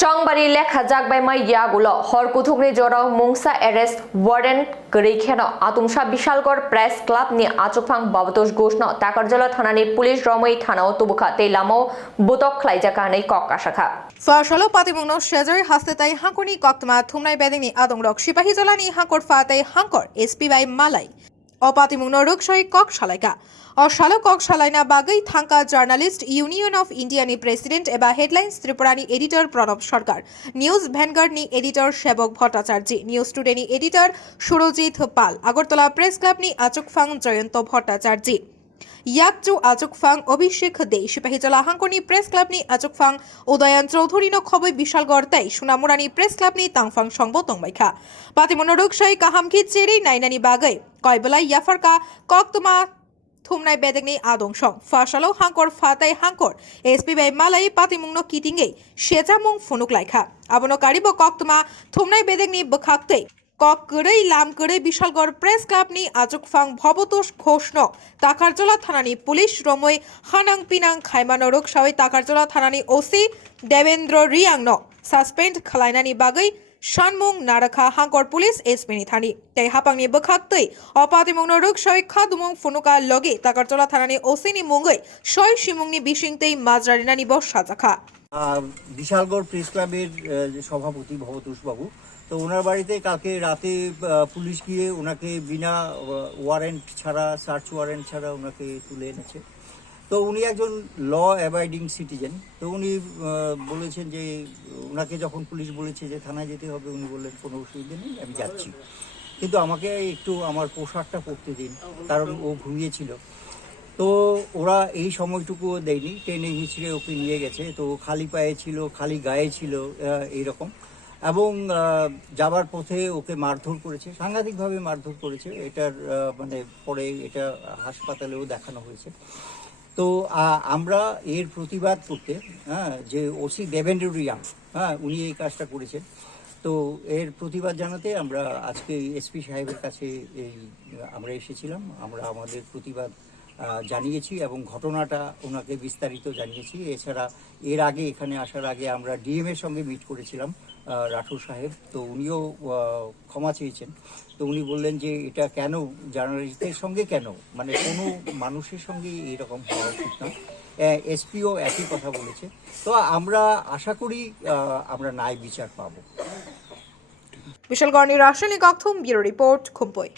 Chongbari lekha jakbai mai yagulo hor kuthukni jorao mungsa arrest warrant greikheno atumsha Bishalgarh press club ni Achwkphang babatosh goshno Takarjala thanani police romoi thanao tubukha teilamo butok khlaijaka nei kokka shakha Fasalo patimungno shejari hastetai hankoni koktma thumnai bedingni adongrok sipahi jolani hankor fatai hankor SP by malai অপাতিমুগ্ন রুকসই কক শালাইকা অশালো কক শালাইনা বাগৈ থাঙ্কা journalist union of ইন্ডিয়ানি প্রেসিডেন্ট এবা হেডলাইন্স ত্রিপুরানি editor Pranab Sarkar news vanguard নি editor Sebak Bhattacharya news today নি editor Surajit Pal Agartala press club নি আচকফাং জয়ন্ত ভট্টাচার্য ইয়াকচু আচকফাং অভিষেক দে সিপাহীজলা হাঙ্কনি প্রেস ক্লাব নি আচকফাং উদয়ন চৌধুরী ন খবই বিশালগড় তাই সুনামুরানি প্রেস ক্লাব নি তাংফাং সংব তংবাইখা পাতিমনো রুকসই কাহামকি চেরি নাইনানি বাগৈ কয়বেলা ইয়াফারকা কক্তমা থুমনাই বেদেগনি আদংসং ফাশালো হাঙ্কর ফাতাই হাঙ্কর এসপি বাই মালাই পাতিমুংনো কিটিংগে সেজামুং ফুনুক লাইখা আবনো কারিব কক্তমা থুমনাই বেদেগনি বখাকতে কক গড়ৈ লাম গড়ৈ বিশালগড় প্রেস ক্লাব নি আচকফাং Bhabatosh ঘোষণ তাকারজলা থানানি police রমৈ হানাং পিনাং খাইমানো রুকসাওই তাকারজলা থানানি OC Devendra রিয়াংন suspend খালাইনানি বাগৈ সানমুং নারাখা হাঙ্কর পুলিশ এসপিনি থানি তাই হাপাংনি বখাকতৈ অপাতিমুংনো রুকসই খাদুমুং ফুনুকা লগে তাকারজলা থানানি ওসিনি মুঙ্গৈ সয় সিমুংনি বিশিংতেই মাজরারিনানি বসাজাখা বিশালগড় প্রেস ক্লাবের সভাপতি ভবতোষ বাবু তো ওনার বাড়িতে কালকে রাতে পুলিশ গিয়ে ওনাকে বিনা ওয়ারেন্ট ছাড়া সার্চ ওয়ারেন্ট ছাড়া ওনাকে তুলে এনেছে তো উনি একজন ল অ্যাবাইডিং সিটিজেন তো উনি বলেছেন যে ওনাকে যখন পুলিশ বলেছে যে থানায় যেতে হবে উনি বললেন কোনো অসুবিধা নেই আমি যাচ্ছি কিন্তু আমাকে একটু আমার পোশাকটা পরতে দিন কারণ ও ঘুমিয়েছিল তো ওরা এই সময়টুকুও দেয়নি টেনে হিঁচড়ে ওকে নিয়ে গেছে তো খালি পায়ে ছিল খালি গায়ে ছিল এইরকম এবং যাবার পথে ওকে মারধর করেছে সাংঘাতিকভাবে মারধর করেছে এটার মানে পরে এটা হাসপাতালেও দেখানো হয়েছে তো আমরা এর প্রতিবাদ করতে যে ওসি দেবেন্দ্র রিয়াং উনি এই কাজটা করেছেন তো এর প্রতিবাদ জানাতে আমরা আজকে এসপি সাহেবের কাছে আমরা এসেছিলাম আমরা আমাদের প্রতিবাদ জানিয়েছি এবং ঘটনাটা ওনাকে বিস্তারিত জানিয়েছি এছাড়া এর আগে এখানে আসার আগে আমরা ডিএম এর সঙ্গে মিট করেছিলাম রাঠোর সাহেব তো উনিও ক্ষমা চেয়েছেন তো উনি বললেন যে এটা কেন জার্নালিস্টদের সঙ্গে কেন মানে কোনো মানুষের সঙ্গে এরকম হওয়া উচিত না এসপিও একই কথা বলেছে তো আমরা আশা করি আমরা ন্যায় বিচার পাবো বিশালগড় রাসায়নিক অক্থম ব্যুরো রিপোর্ট খুম্পুই।